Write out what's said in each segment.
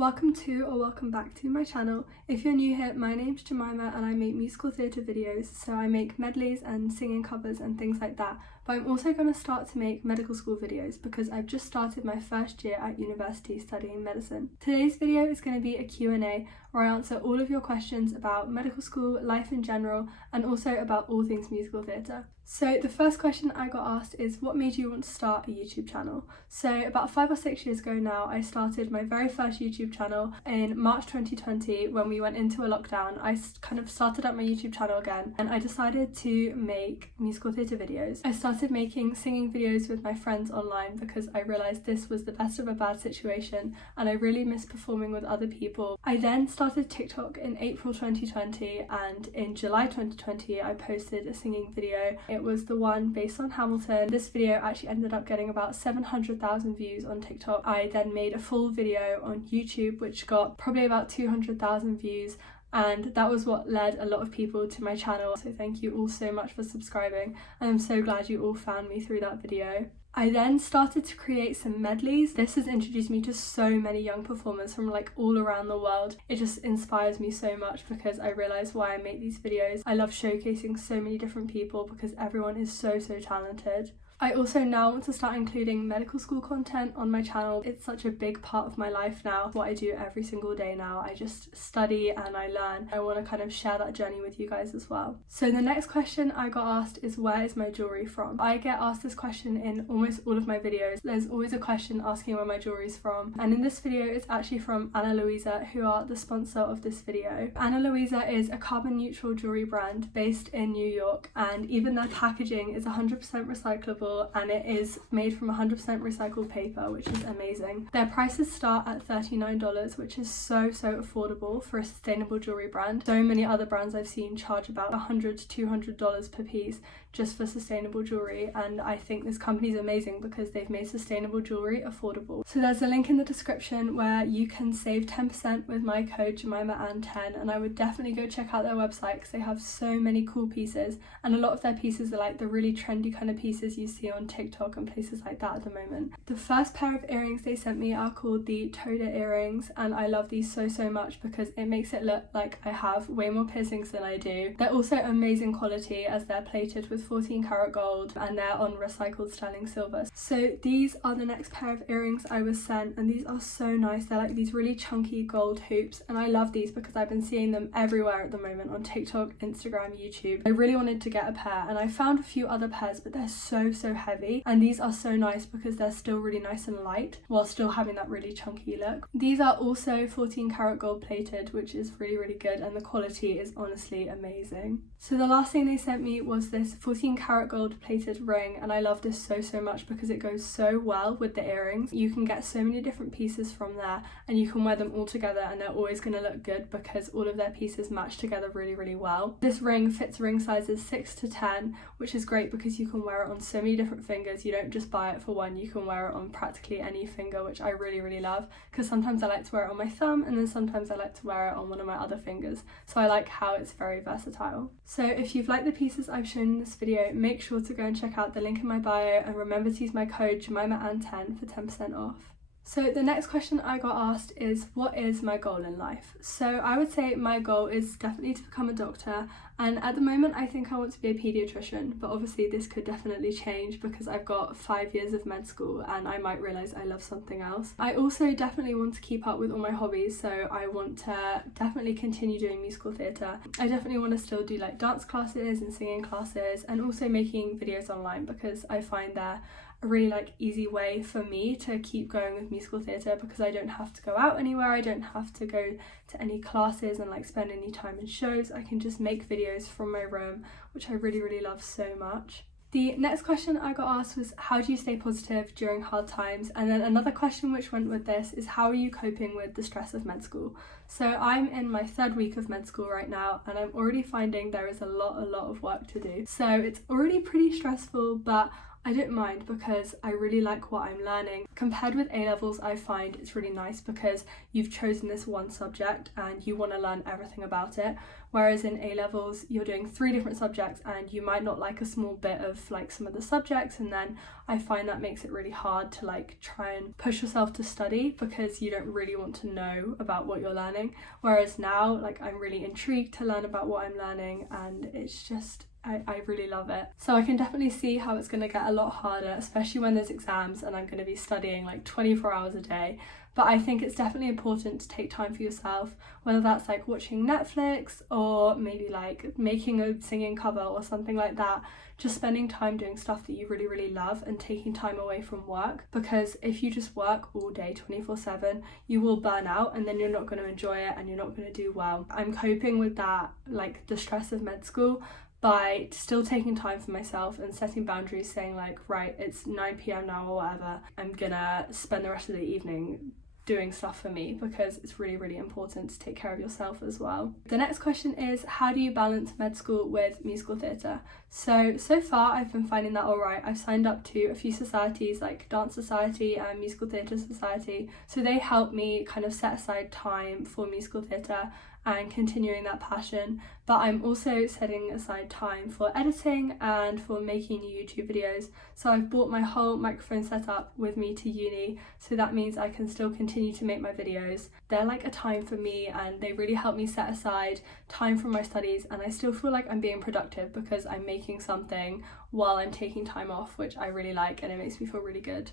Welcome to or welcome back to my channel. If you're new here, my name's Jemima and I make musical theatre videos, so I make medleys and singing covers and things like that. But I'm also going to start to make medical school videos because I've just started my first year at university studying medicine. Today's video is going to be a Q&A where I answer all of your questions about medical school, life in general, and also about all things musical theatre. So the first question I got asked is, what made you want to start a YouTube channel? So about 5 or 6 years ago now, I started my very first YouTube channel in March 2020 when we went into a lockdown. I kind of started up my YouTube channel again and I decided to make musical theatre videos. I started making singing videos with my friends online because I realised this was the best of a bad situation and I really miss performing with other people. I then started TikTok in April 2020 and in July 2020 I posted a singing video. It was the one based on Hamilton. This video actually ended up getting about 700,000 views on TikTok. I then made a full video on YouTube which got probably about 200,000 views, and that was what led a lot of people to my channel. So thank you all so much for subscribing, and I'm so glad you all found me through that video. I then started to create some medleys. This has introduced me to so many young performers from like all around the world. It just inspires me so much because I realise why I make these videos. I love showcasing so many different people because everyone is so talented. I also now want to start including medical school content on my channel. It's such a big part of my life now. What I do every single day now. I just study and I learn. I want to kind of share that journey with you guys as well. So the next question I got asked is, where is my jewellery from? I get asked this question in almost all of my videos. There's always a question asking where my jewellery is from. And in this video, it's actually from Ana Luisa, who are the sponsor of this video. Ana Luisa is a carbon neutral jewellery brand based in New York, and even their packaging is 100% recyclable and it is made from 100% recycled paper, which is amazing. Their prices start at $39, which is so affordable for a sustainable jewellery brand. So many other brands I've seen charge about $100 to $200 per piece just for sustainable jewellery, and I think this company is amazing because they've made sustainable jewellery affordable. So there's a link in the description where you can save 10% with my code jemimabrooke, and I would definitely go check out their website because they have so many cool pieces, and a lot of their pieces are like the really trendy kind of pieces you see on TikTok and places like that at the moment. The first pair of earrings they sent me are called the Toda earrings, and I love these so much because it makes it look like I have way more piercings than I do. They're also amazing quality as they're plated with 14 karat gold and they're on recycled sterling silver. So these are the next pair of earrings I was sent, and these are so nice. They're like these really chunky gold hoops, and I love these because I've been seeing them everywhere at the moment on TikTok, Instagram, YouTube. I really wanted to get a pair and I found a few other pairs, but they're so heavy, and these are so nice because they're still really nice and light while still having that really chunky look. These are also 14 karat gold plated, which is really good, and the quality is honestly amazing. So the last thing they sent me was this 14 karat gold plated ring, and I love this so much because it goes so well with the earrings. You can get so many different pieces from there and you can wear them all together and they're always going to look good because all of their pieces match together really well. This ring fits ring sizes 6 to 10, which is great because you can wear it on so many different fingers. You don't just buy it for one, you can wear it on practically any finger, which I really love because sometimes I like to wear it on my thumb and then sometimes I like to wear it on one of my other fingers. So I like how it's very versatile. So if you've liked the pieces I've shown in this video, make sure to go and check out the link in my bio and remember to use my code jemimabrooke for 10% off. So the next question I got asked is, what is my goal in life? So I would say my goal is definitely to become a doctor, and at the moment I think I want to be a paediatrician, but obviously this could definitely change because I've got 5 years of med school and I might realise I love something else. I also definitely want to keep up with all my hobbies, so I want to definitely continue doing musical theatre. I definitely want to still do like dance classes and singing classes, and also making videos online because I find they're a really like easy way for me to keep going with musical theatre because I don't have to go out anywhere, I don't have to go to any classes and like spend any time in shows. I can just make videos from my room, which I really love so much. The next question I got asked was, how do you stay positive during hard times? And then another question which went with this is, how are you coping with the stress of med school? So I'm in my 3rd week of med school right now and I'm already finding there is a lot of work to do. So it's already pretty stressful, but I don't mind because I really like what I'm learning. Compared with A-levels, I find it's really nice because you've chosen this one subject and you want to learn everything about it. whereas in A-levels you're doing 3 different subjects and you might not like a small bit of like some of the subjects, and then I find that makes it really hard to like try and push yourself to study because you don't really want to know about what you're learning. Whereas now, like, I'm really intrigued to learn about what I'm learning, and it's just I really love it. So I can definitely see how it's going to get a lot harder, especially when there's exams and I'm going to be studying like 24 hours a day. But I think it's definitely important to take time for yourself, whether that's like watching Netflix or maybe like making a singing cover or something like that. Just spending time doing stuff that you really, really love and taking time away from work, because if you just work all day 24/7, you will burn out and then you're not going to enjoy it and you're not going to do well. I'm coping with that, like the stress of med school, by still taking time for myself and setting boundaries, saying like, right, it's 9 p.m. now or whatever, I'm gonna spend the rest of the evening doing stuff for me, because it's really, really important to take care of yourself as well. The next question is, how do you balance med school with musical theatre? So far I've been finding that alright. I've signed up to a few societies like Dance Society and Musical Theatre Society, so they help me kind of set aside time for musical theatre and continuing that passion, but I'm also setting aside time for editing and for making new YouTube videos. So I've brought my whole microphone setup with me to uni, so that means I can still continue to make my videos. They're like a time for me and they really help me set aside time from my studies, and I still feel like I'm being productive because I'm making something while I'm taking time off, which I really like, and it makes me feel really good.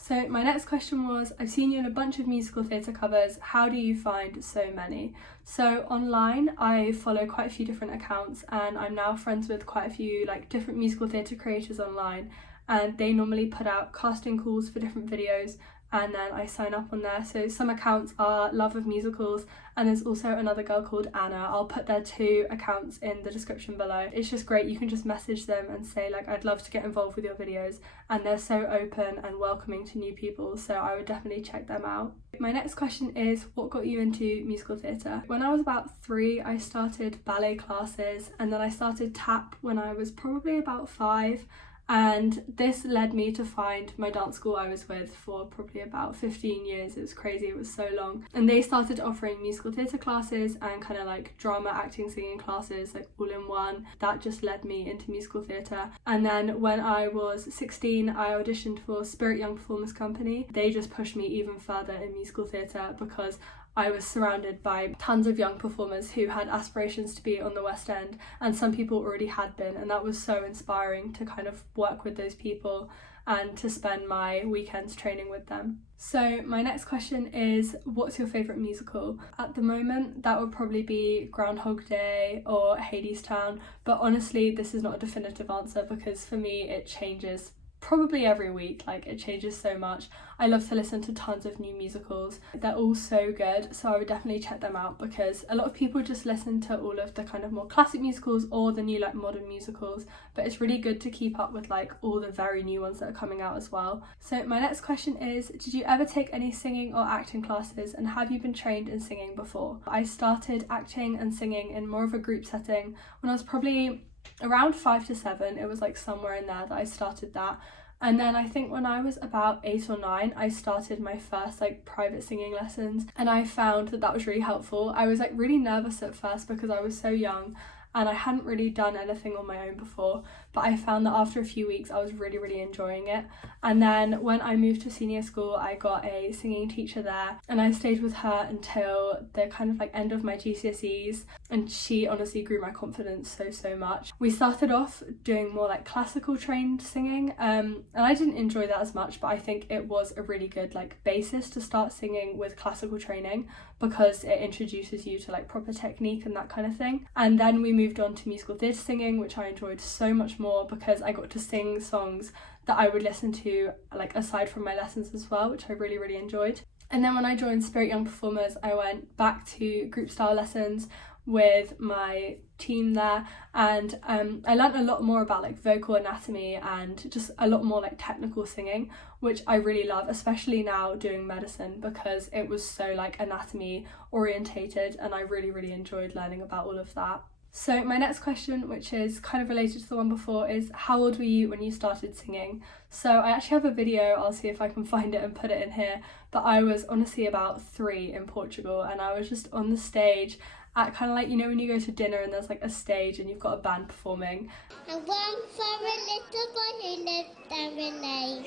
So my next question was, I've seen you in a bunch of musical theatre covers, how do you find so many? So online I follow quite a few different accounts, and I'm now friends with quite a few like different musical theatre creators online, and they normally put out casting calls for different videos and then I sign up on there. So some accounts are Love of Musicals, and there's also another girl called Anna. I'll put their 2 accounts in the description below. It's just great. You can just message them and say like, I'd love to get involved with your videos, and they're so open and welcoming to new people, so I would definitely check them out. My next question is, what got you into musical theatre? When I was about 3, I started ballet classes, and then I started tap when I was probably about 5. And this led me to find my dance school I was with for probably about 15 years. It was crazy, it was so long. And they started offering musical theatre classes and kind of like drama, acting, singing classes, like all in one. That just led me into musical theatre. And then when I was 16, I auditioned for Spirit Young Performers Company. They just pushed me even further in musical theatre because I was surrounded by tons of young performers who had aspirations to be on the West End, and some people already had been, and that was so inspiring to kind of work with those people and to spend my weekends training with them. So my next question is, what's your favourite musical? At the moment that would probably be Groundhog Day or Hadestown, but honestly this is not a definitive answer because for me it changes probably every week. Like, it changes so much. I love to listen to tons of new musicals. They're all so good, so I would definitely check them out, because a lot of people just listen to all of the kind of more classic musicals or the new like modern musicals, but it's really good to keep up with like all the very new ones that are coming out as well. So my next question is, did you ever take any singing or acting classes, and have you been trained in singing before? I started acting and singing in more of a group setting when I was probably around 5 to 7. It was like somewhere in there that I started that, and then I think when I was about 8 or 9 I started my first like private singing lessons, and I found that was really helpful. I was like really nervous at first because I was so young and I hadn't really done anything on my own before, but I found that after a few weeks I was really enjoying it. And then when I moved to senior school I got a singing teacher there, and I stayed with her until the kind of like end of my GCSEs, and she honestly grew my confidence so much. We started off doing more like classical trained singing, and I didn't enjoy that as much, but I think it was a really good like basis to start singing with classical training, because it introduces you to like proper technique and that kind of thing. And then we moved on to musical theatre singing, which I enjoyed so much more because I got to sing songs that I would listen to like aside from my lessons as well, which I really enjoyed. And then when I joined Spirit Young Performers I went back to group style lessons with my team there, and I learned a lot more about like vocal anatomy and just a lot more like technical singing, which I really love, especially now doing medicine, because it was so like anatomy orientated, and I really enjoyed learning about all of that. So my next question, which is kind of related to the one before, is how old were you when you started singing? So I actually have a video, I'll see if I can find it and put it in here, but I was honestly about 3 in Portugal, and I was just on the stage at kind of like, you know, when you go to dinner and there's like a stage and you've got a band performing. And one for a little boy who lived there in a...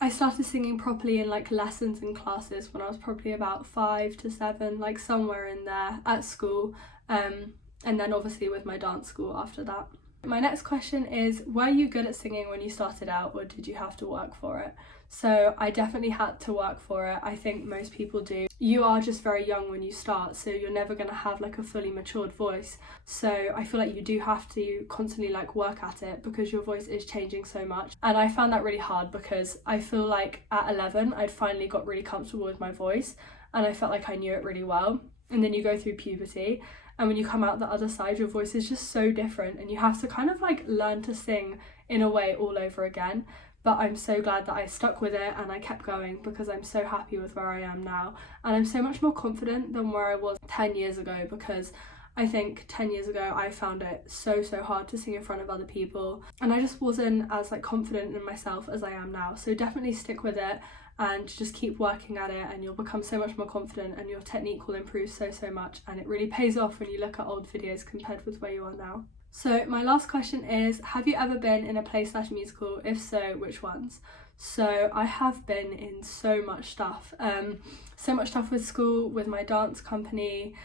I started singing properly in like lessons and classes when I was probably about 5 to 7, like somewhere in there at school, and then obviously with my dance school after that. My next question is, were you good at singing when you started out, or did you have to work for it? So I definitely had to work for it. I think most people do. You are just very young when you start, so you're never going to have like a fully matured voice. So I feel like you do have to constantly like work at it because your voice is changing so much. And I found that really hard because I feel like at 11 I'd finally got really comfortable with my voice and I felt like I knew it really well. And then you go through puberty, and when you come out the other side, your voice is just so different and you have to kind of like learn to sing in a way all over again. But I'm so glad that I stuck with it and I kept going because I'm so happy with where I am now. And I'm so much more confident than where I was 10 years ago, because I think 10 years ago I found it so hard to sing in front of other people. And I just wasn't as like confident in myself as I am now. So definitely stick with it and just keep working at it, and you'll become so much more confident and your technique will improve so much, and it really pays off when you look at old videos compared with where you are now. So my last question is, have you ever been in a play/musical? If so, which ones? So I have been in so much stuff with school, with my dance company,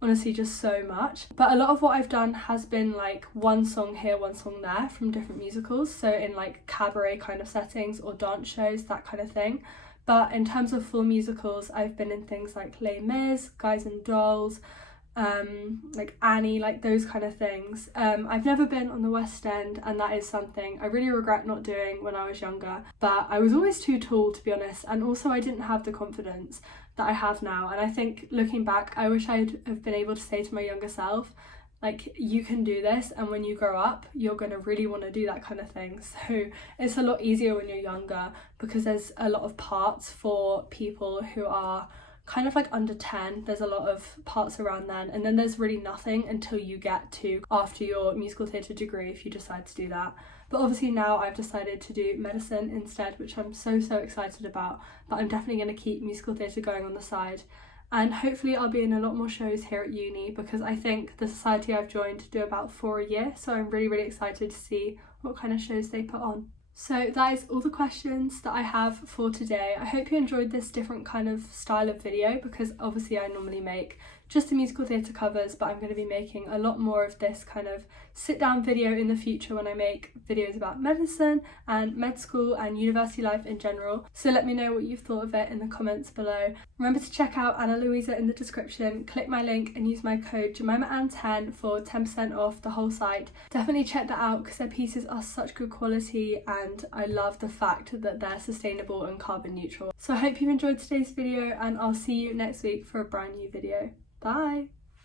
honestly just so much. But a lot of what I've done has been like one song here, one song there from different musicals, so in like cabaret kind of settings or dance shows, that kind of thing. But in terms of full musicals, I've been in things like Les Mis, Guys and Dolls, like Annie, like those kind of things. I've never been on the West End, and that is something I really regret not doing when I was younger, but I was always too tall, to be honest, and also I didn't have the confidence that I have now. And I think looking back, I wish I'd have been able to say to my younger self, like, you can do this, and when you grow up you're going to really want to do that kind of thing. So it's a lot easier when you're younger because there's a lot of parts for people who are kind of like under 10. There's a lot of parts around then, and then there's really nothing until you get to after your musical theatre degree, if you decide to do that. But obviously now I've decided to do medicine instead, which I'm so excited about, but I'm definitely going to keep musical theatre going on the side. And hopefully I'll be in a lot more shows here at uni, because I think the society I've joined do about 4 a year, so I'm really excited to see what kind of shows they put on. So that is all the questions that I have for today. I hope you enjoyed this different kind of style of video, because obviously I normally make just the musical theatre covers, but I'm going to be making a lot more of this kind of sit down video in the future when I make videos about medicine and med school and university life in general. So let me know what you've thought of it in the comments below. Remember to check out Anna Louisa in the description, click my link and use my code jemimabrooke for 10% off the whole site. Definitely check that out because their pieces are such good quality, and I love the fact that they're sustainable and carbon neutral. So I hope you've enjoyed today's video, and I'll see you next week for a brand new video. Bye!